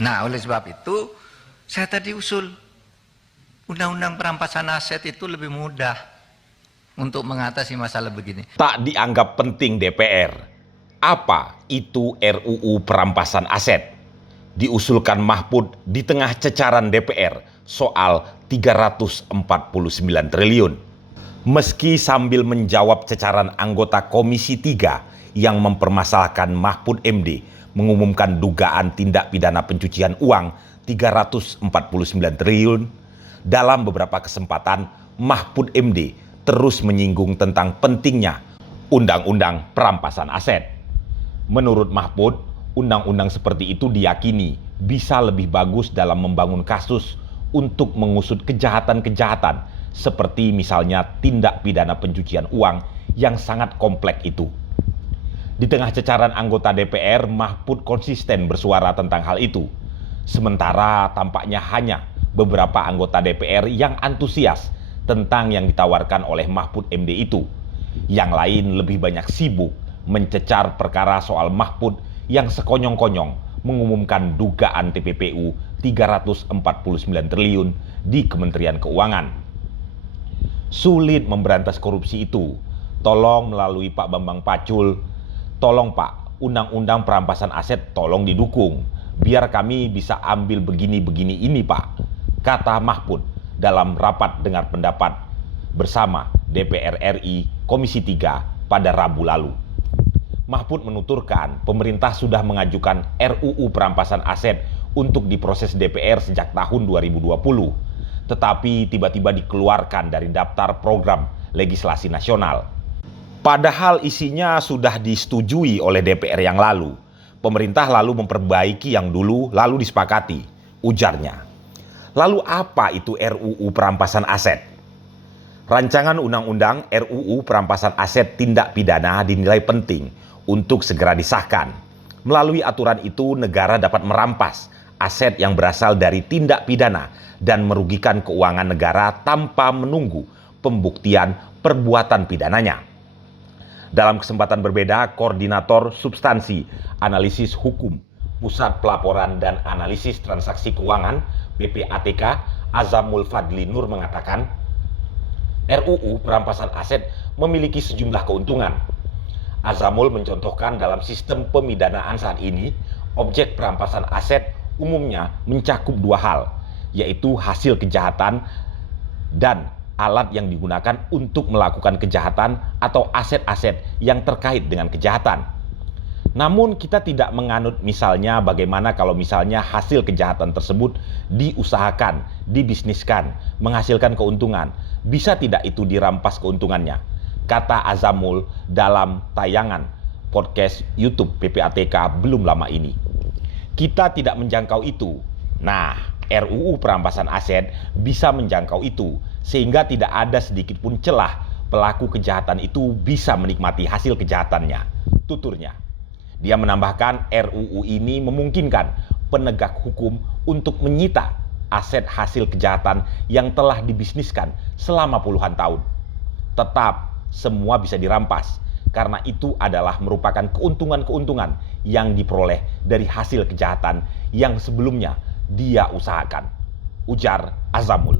Nah, oleh sebab itu saya tadi usul undang-undang perampasan aset itu lebih mudah untuk mengatasi masalah begini. Tak dianggap penting DPR. Apa itu RUU perampasan aset? Diusulkan Mahfud di tengah cecaran DPR soal 349 triliun. Meski sambil menjawab cecaran anggota Komisi 3 yang mempermasalahkan Mahfud MD mengumumkan dugaan tindak pidana pencucian uang 349 triliun, dalam beberapa kesempatan Mahfud MD terus menyinggung tentang pentingnya undang-undang perampasan aset. Menurut Mahfud, undang-undang seperti itu diyakini bisa lebih bagus dalam membangun kasus untuk mengusut kejahatan-kejahatan seperti misalnya tindak pidana pencucian uang yang sangat kompleks itu. Di tengah cecaran anggota DPR, Mahfud konsisten bersuara tentang hal itu. Sementara tampaknya hanya beberapa anggota DPR yang antusias tentang yang ditawarkan oleh Mahfud MD itu. Yang lain lebih banyak sibuk mencecar perkara soal Mahfud yang sekonyong-konyong mengumumkan dugaan TPPU 349 triliun di Kementerian Keuangan. Sulit memberantas korupsi itu. Tolong melalui Pak Bambang Pacul, tolong Pak, undang-undang perampasan aset tolong didukung. Biar kami bisa ambil begini-begini ini Pak, kata Mahfud dalam rapat dengar pendapat bersama DPR RI Komisi 3 pada Rabu lalu. Mahfud menuturkan pemerintah sudah mengajukan RUU perampasan aset untuk diproses DPR sejak tahun 2020, tetapi tiba-tiba dikeluarkan dari daftar program legislasi nasional. Padahal isinya sudah disetujui oleh DPR yang lalu. Pemerintah lalu memperbaiki yang dulu lalu disepakati, ujarnya. Lalu apa itu RUU perampasan aset? Rancangan undang-undang RUU perampasan aset tindak pidana dinilai penting untuk segera disahkan. Melalui aturan itu, negara dapat merampas aset yang berasal dari tindak pidana dan merugikan keuangan negara tanpa menunggu pembuktian perbuatan pidananya. Dalam kesempatan berbeda, Koordinator Substansi Analisis Hukum Pusat Pelaporan dan Analisis Transaksi Keuangan (PPATK) Azamul Fadli Nur mengatakan, RUU perampasan aset memiliki sejumlah keuntungan. Azamul mencontohkan dalam sistem pemidanaan saat ini, objek perampasan aset umumnya mencakup dua hal, yaitu hasil kejahatan dan alat yang digunakan untuk melakukan kejahatan atau aset-aset yang terkait dengan kejahatan. Namun kita tidak menganut misalnya bagaimana kalau misalnya hasil kejahatan tersebut diusahakan, dibisniskan, menghasilkan keuntungan. Bisa tidak itu dirampas keuntungannya? Kata Azamul dalam tayangan podcast YouTube PPATK belum lama ini. Kita tidak menjangkau itu. Nah, RUU perampasan aset bisa menjangkau itu, sehingga tidak ada sedikit pun celah pelaku kejahatan itu bisa menikmati hasil kejahatannya, tuturnya. Dia menambahkan RUU ini memungkinkan penegak hukum untuk menyita aset hasil kejahatan yang telah dibisniskan selama puluhan tahun. Tetap semua bisa dirampas, karena itu adalah merupakan keuntungan-keuntungan yang diperoleh dari hasil kejahatan yang sebelumnya dia usahakan, ujar Azamul.